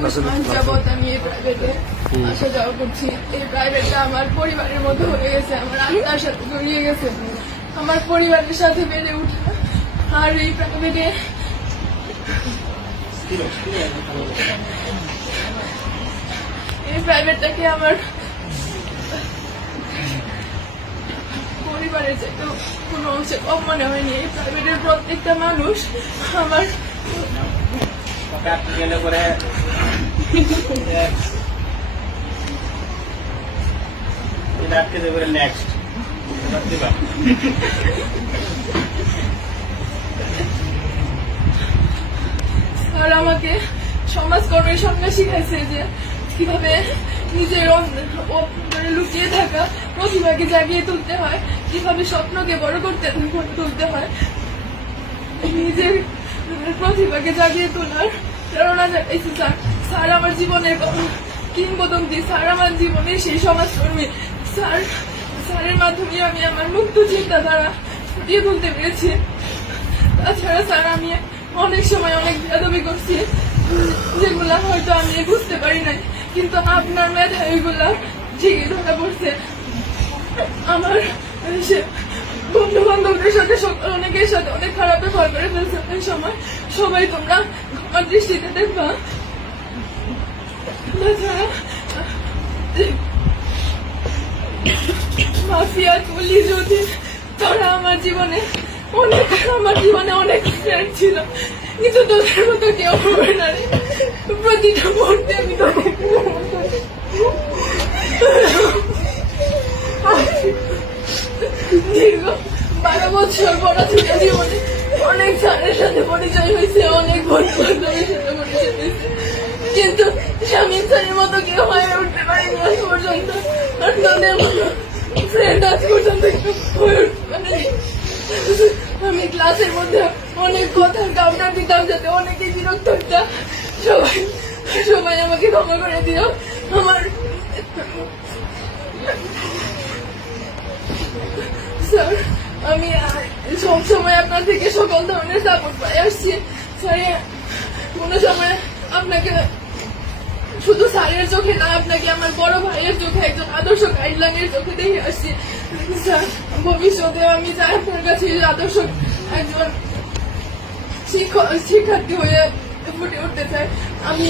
21 মাস যাবত আমি এই প্রাইভেটে আসা যাওয়া করছি। এই প্রাইভেটটা আমার পরিবারের মতো হয়ে গেছে, আমার আত্মার সাথে জড়িয়ে গেছে, আমার পরিবারের সাথে বেড়ে উঠা। আর এই প্রাইভেটটাকে আমার পরিবারের যেহেতু কোনো অংশে কম মনে হয়নি। এই প্রাইভেটের প্রত্যেকটা মানুষ আমার আর আমাকে সমাজকর্মের সঙ্গে শিখাইছে যে কিভাবে নিজের লুকিয়ে থাকা প্রতিভাকে জাগিয়ে তুলতে হয়, কিভাবে স্বপ্নকে বড় করতে তুলতে হয়, নিজের প্রতিভাকে জাগিয়ে তোলার প্রেরণা জাগাইছে স্যার। স্যার আমার জীবনের কিংবদন্তি, স্যার আমার জীবনের সেই সমাজকর্মী। স্যারের মাধ্যমে আমি আমার মুক্ত চিন্তাধারা ফুটিয়ে তুলতে পেরেছি। তাছাড়া স্যার আমি অনেক সময় অনেক বেয়াদবি করছি, যেগুলা হয়তো আমি বুঝতে পারি নাই, কিন্তু আপনার মেধা এগুলা ঠিকই ধরা পড়ছে। আমার বন্ধু বান্ধবদের সাথে অনেকের সাথে অনেক খারাপ ব্যবহার করে ফেলছে অনেক সময়। সবাই তোমরা আমার দৃষ্টিতে দেখবা। তাছাড়া মাফিয়া তুলি যদি তোরা আমার জীবনে অনেক ফ্রেন্ড ছিল, কিন্তু তোদের মতো কেউ হবে না রে। প্রতিটা মুহূর্তে আমি দীর্ঘ 12 বছর পড়াশোনা জীবনে অনেক স্যারের সাথে পরিচয় হয়েছে, অনেক বন্ধু বান্ধবের সাথে পরিচয় হয়েছে, কিন্তু শামীম স্যারের মতো কেউ হয়ে উঠতে পারেনি আজ পর্যন্ত। আর তোদের মতো ফ্রেন্ড আজ পর্যন্ত হয়ে উঠতে পারেনি। আমি ক্লাসের মধ্যে অনেক কথা কাউন্টার দিতাম যাতে অনেকে বিরক্ত হতাম। সবাই আমাকে ক্ষমা করে দিও। আমার স্যার, আমি সবসময় আপনার থেকে সকল ধরনের সাপোর্ট পাই আসছি স্যার। কোনো সময় আপনাকে শুধু স্যারের চোখে না, আপনাকে আমার বড় ভাইয়ের চোখে, একজন আদর্শ গাইডলাইনের চোখে দেখে আসছি স্যার। ভবিষ্যতে আমি চাই আপনার কাছে আদর্শ একজন শিক্ষার্থী হয়ে ফুটে উঠতে চাই। আমি